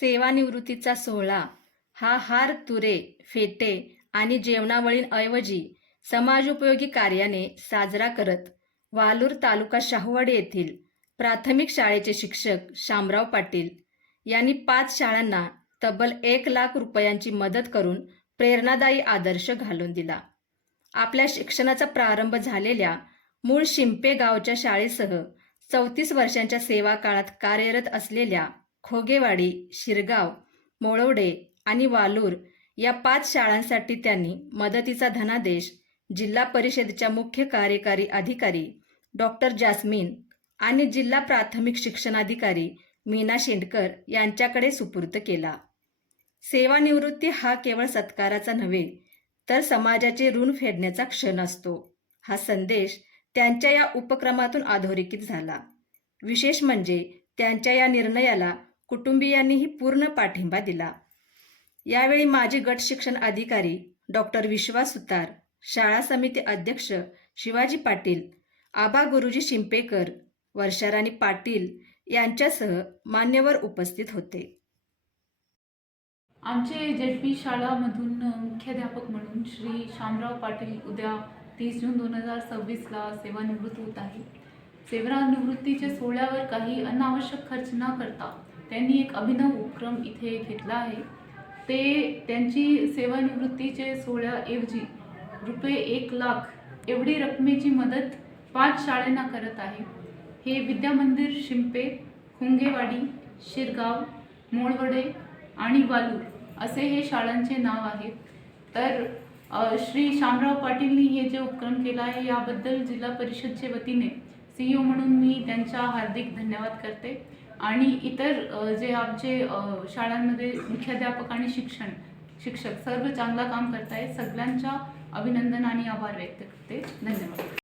सेवानिवृत्तीचा सोहळा हा हार तुरे फेटे आणि जेवणावळींऐवजी समाजोपयोगी कार्याने साजरा करत वालूर तालुका शाहूवाडी येथील प्राथमिक शाळेचे शिक्षक शामराव पाटील यांनी 5 शाळांना तब्बल 1,00,000 रुपयांची मदत करून प्रेरणादायी आदर्श घालून दिला. आपल्या शिक्षणाचा प्रारंभ झालेल्या मूळ शिंपे गावच्या शाळेसह 34 वर्षांच्या सेवा काळात कार्यरत असलेल्या खोगेवाडी, शिरगाव, मोळवडे आणि वालूर या 5 शाळांसाठी त्यांनी मदतीचा धनादेश जिल्हा परिषदेच्या मुख्य कार्यकारी अधिकारी डॉक्टर जास्मिन आणि जिल्हा प्राथमिक शिक्षणाधिकारी मीना शेंडकर यांच्याकडे सुपूर्द केला. सेवानिवृत्ती हा केवळ सत्काराचा नव्हे तर समाजाचे ऋण फेडण्याचा क्षण असतो. हा संदेश त्यांच्या या उपक्रमातून अधोरेखित झाला. विशेष म्हणजे त्यांच्या या निर्णयाला कुटुंबियांनीही पूर्ण पाठिंबा दिला. यावेळी माजी गट शिक्षण अधिकारी डॉक्टर विश्वास सुतार, शाळा समिती अध्यक्ष शिवाजी पाटील, आबा गुरुजी शिंपेकर, वर्षाराणी पाटील यांच्यासह मान्यवर उपस्थित होते. आमचे जेडपी शाळामधून मुख्याध्यापक म्हणून श्री शामराव पाटील उद्या 30 जून 2026ला सेवानिवृत्त होत आहे. सेवानिवृत्तीच्या सोहळ्यावर काही अनावश्यक खर्च न करता त्यांनी एक अभिनव उपक्रम इथे घेतला आहे. ते त्यांची सेवानिवृत्तीचे सोहळ्याऐवजी रुपये 1,00,000 एवढी रकमेची मदत 5 शाळांना करत आहे. हे विद्यामंदिर शिंपे, खुंगेवाडी, शिरगाव, मोळवडे आणि वालूर असे हे शाळांचे नाव आहे. तर श्री शामराव पाटीलनी हे जे उपक्रम केला आहे याबद्दल जिल्हा परिषदच्या वतीने CEO म्हणून मी त्यांचा हार्दिक धन्यवाद करते. आणि इतर जे आमचे शाळांमध्ये मुख्याध्यापक आणि शिक्षक सर्व चांगला काम करत आहेत. सगळ्यांच्या अभिनंदन आणि आभार व्यक्त करते. धन्यवाद.